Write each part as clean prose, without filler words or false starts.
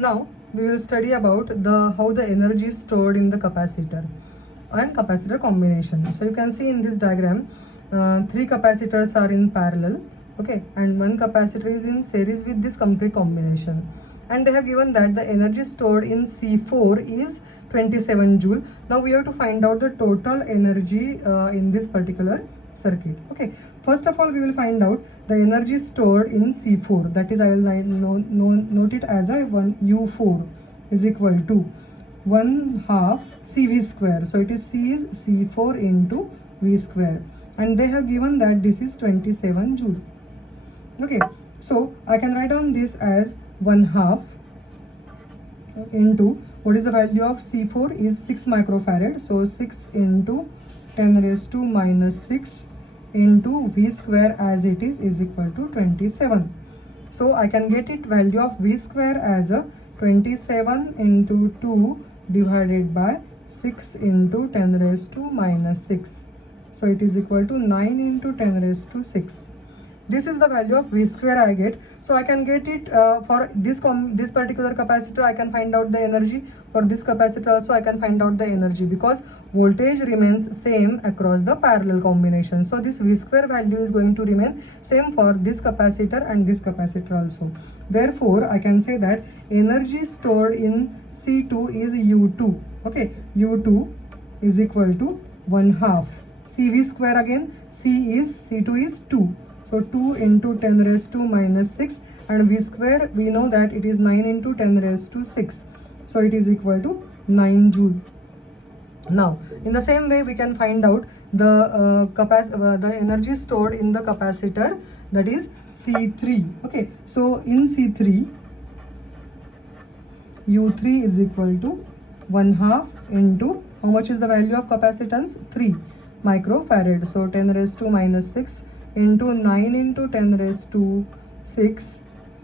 Now we will study about how the energy is stored in the capacitor and capacitor combination. So you can see in this diagram, three capacitors are in parallel, okay, and one capacitor is in series with this complete combination, and they have given that the energy stored in C4 is 27 joule. Now we have to find out the total energy in this particular circuit. Okay, first of all we will find out the energy stored in C4, that is I will note it as a 1 U4 is equal to 1/2 CV square. So it is C4 into V square, and they have given that this is 27 joule. Okay, so I can write down this as 1/2 into, what is the value of C4 is 6 microfarad, so 6 into 10 raised to minus 6 into V square as it is equal to 27. So I can get it value of V square as a 27 into 2 divided by 6 into 10 raised to minus 6. So it is equal to 9 into 10 raised to 6. This is the value of V square I get. So I can get it for this particular capacitor. I can find out the energy. For this capacitor also I can find out the energy, because voltage remains same across the parallel combination. So this V square value is going to remain same for this capacitor and this capacitor also. Therefore I can say that energy stored in C2 is U2. Okay, U2 is equal to 1/2 CV square. Again C2 is 2. So 2 into 10 raised to minus 6, and V square we know that it is 9 into 10 raised to 6. So it is equal to 9 joule. Now in the same way we can find out the energy stored in the capacitor, that is C3. Okay, so in C3 U3 is equal to 1/2 into, how much is the value of capacitance? 3 microfarad. So 10 raised to minus 6 into 9 into 10 raised to 6,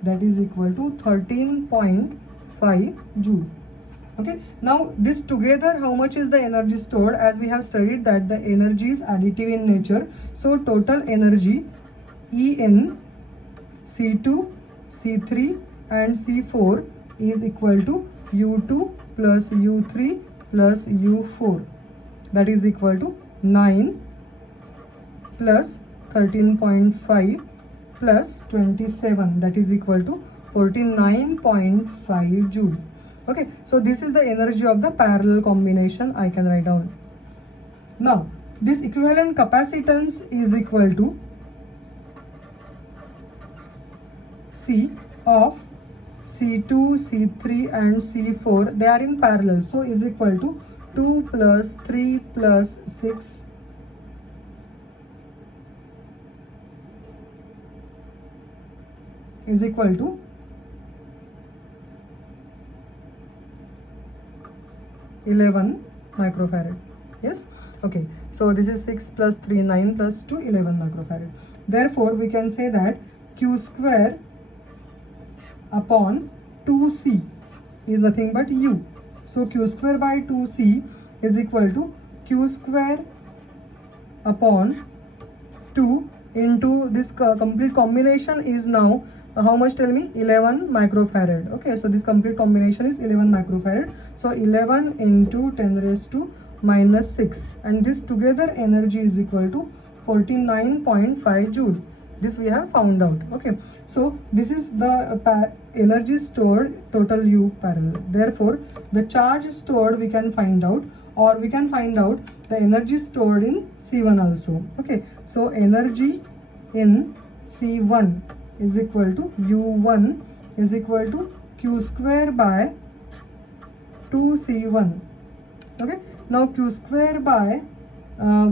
that is equal to 13.5 joule. Okay, now this together, how much is the energy stored? As we have studied that the energy is additive in nature, so total energy En C2, C3 and C4 is equal to U2 plus U3 plus U4, that is equal to 9 plus 13.5 plus 27, that is equal to 49.5 joule. Okay, so this is the energy of the parallel combination I can write down. Now this equivalent capacitance is equal to C of C2, C3 and C4. They are in parallel, so is equal to 2 plus 3 plus 6 is equal to 11 microfarad. Yes, okay, so this is 6 plus 3 9 plus 2 11 microfarad. Therefore we can say that Q square upon 2C is nothing but U. So Q square by 2C is equal to Q square upon 2 into this complete combination is now how much, tell me? 11 microfarad. Okay, so this complete combination is 11 microfarad. So 11 into 10 raised to minus 6, and this together energy is equal to 49.5 joule. This we have found out. Okay, so this is the energy stored, total U parallel. Therefore the charge stored we can find out, or we can find out the energy stored in C1 also. Okay, so energy in C1 is equal to U1 is equal to Q square by 2C1. Okay, now Q square by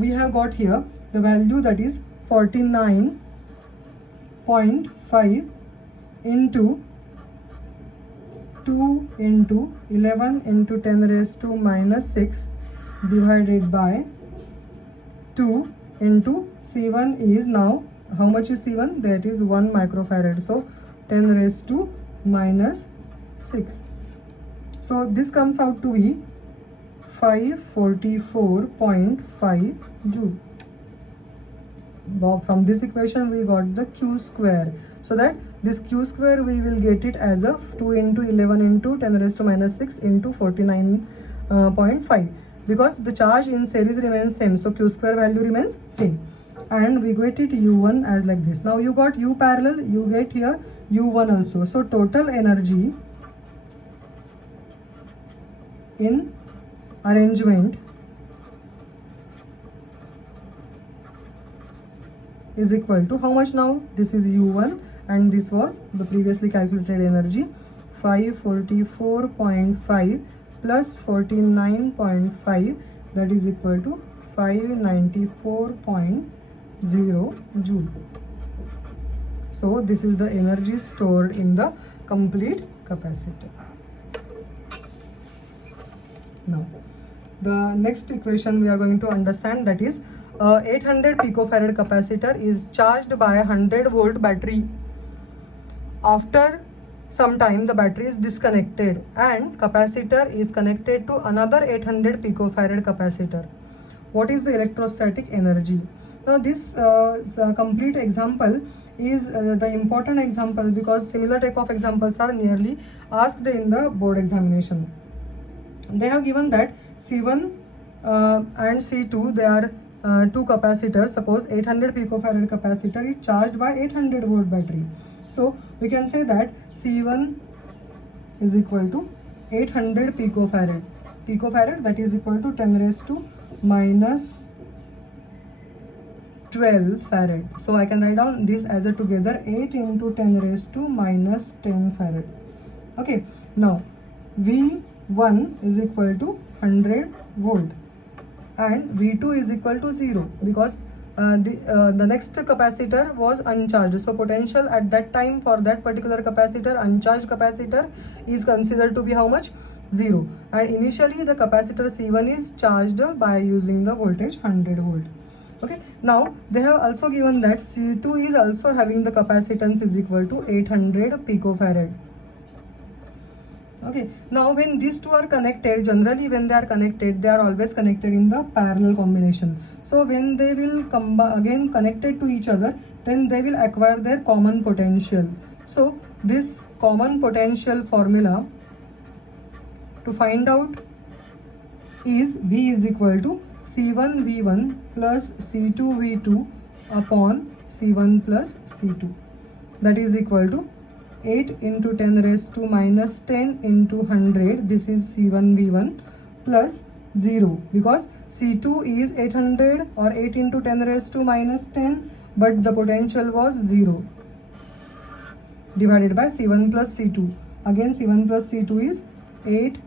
we have got here the value, that is 49.5 into 2 into 11 into 10 raised to minus 6 divided by 2 into C1 is now, how much is C1? That is 1 microfarad. So 10 raised to minus 6. So this comes out to be 544.5 joule. From this equation we got the Q square. So that this q square we will get it as a 2 into 11 into 10 raised to minus 6 into 49.5, because the charge in series remains same, so q square value remains same, and we get it u1 as like this. Now you got u parallel, you get here u1 also. So total energy in arrangement is equal to how much now? This is u1 and this was the previously calculated energy, 544.5 plus 49.5, that is equal to 594.0 joule. So this is the energy stored in the complete capacitor. Now the next equation we are going to understand, that is 800 picofarad capacitor is charged by a 100 volt battery. After some time the battery is disconnected and capacitor is connected to another 800 picofarad capacitor. What is the electrostatic energy? Now this complete example is the important example, because similar type of examples are nearly asked in the board examination. They have given that C1 and C2, they are two capacitors. Suppose 800 picofarad capacitor is charged by 800 volt battery. So we can say that C1 is equal to 800 picofarad. Picofarad, that is equal to 10 raised to minus 12 farad. So I can write down this as a together 8 into 10 raised to minus 10 farad. Okay, now V1 is equal to 100 volt and V2 is equal to 0, because the next capacitor was uncharged. So potential at that time for that particular capacitor, uncharged capacitor, is considered to be how much? 0. And initially the capacitor C1 is charged by using the voltage 100 volt. Okay, now they have also given that C2 is also having the capacitance is equal to 800 picofarad. Okay, now when these two are connected, generally when they are connected, they are always connected in the parallel combination. So when they will again connected to each other, then they will acquire their common potential. So this common potential formula to find out is V is equal to C1 V1 plus C2 V2 upon C1 plus C2, that is equal to 8 into 10 raised to minus 10 into 100, this is C1 V1 plus 0, because C2 is 800 or 8 into 10 raised to minus 10, but the potential was 0, divided by C1 plus C2. Again C1 plus C2 is 8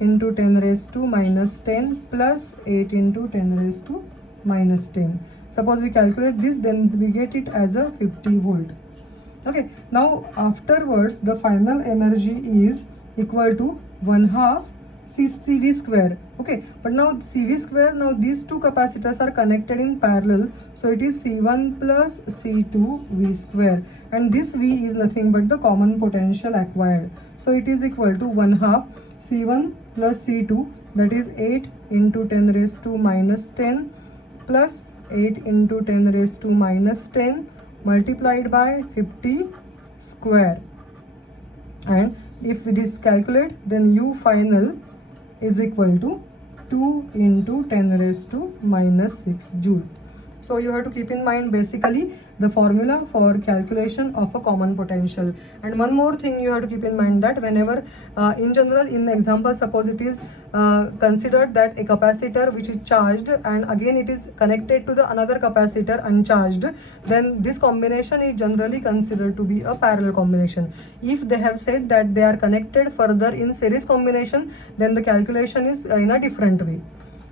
into 10 raised to minus 10 plus 8 into 10 raised to minus 10. Suppose we calculate this, then we get it as a 50 volt. Okay, now afterwards the final energy is equal to 1/2 CV square. Okay, but now CV square, now these two capacitors are connected in parallel, so it is C1 plus C2 V square, and this V is nothing but the common potential acquired. So it is equal to 1/2 C1 plus C2, that is 8 into 10 raised to minus 10 plus 8 into 10 raised to minus 10 multiplied by 50 square, and if we this calculate, then U final is equal to 2 into 10 raised to minus 6 joule. So you have to keep in mind basically the formula for calculation of a common potential. And one more thing you have to keep in mind, that whenever in general in the example, suppose it is considered that a capacitor which is charged and again it is connected to the another capacitor uncharged, then this combination is generally considered to be a parallel combination. If they have said that they are connected further in series combination, then the calculation is in a different way.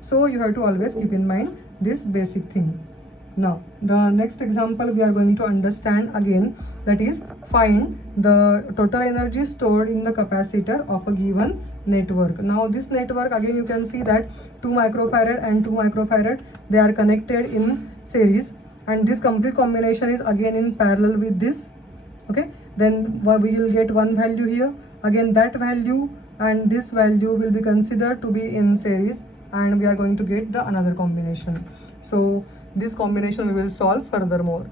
So you have to always keep in mind this basic thing. Now the next example we are going to understand again, that is find the total energy stored in the capacitor of a given network. Now this network, again you can see that 2 microfarad and 2 microfarad, they are connected in series, and this complete combination is again in parallel with this. Okay, then we will get one value here, again that value and this value will be considered to be in series, and we are going to get the another combination. So this combination we will solve furthermore.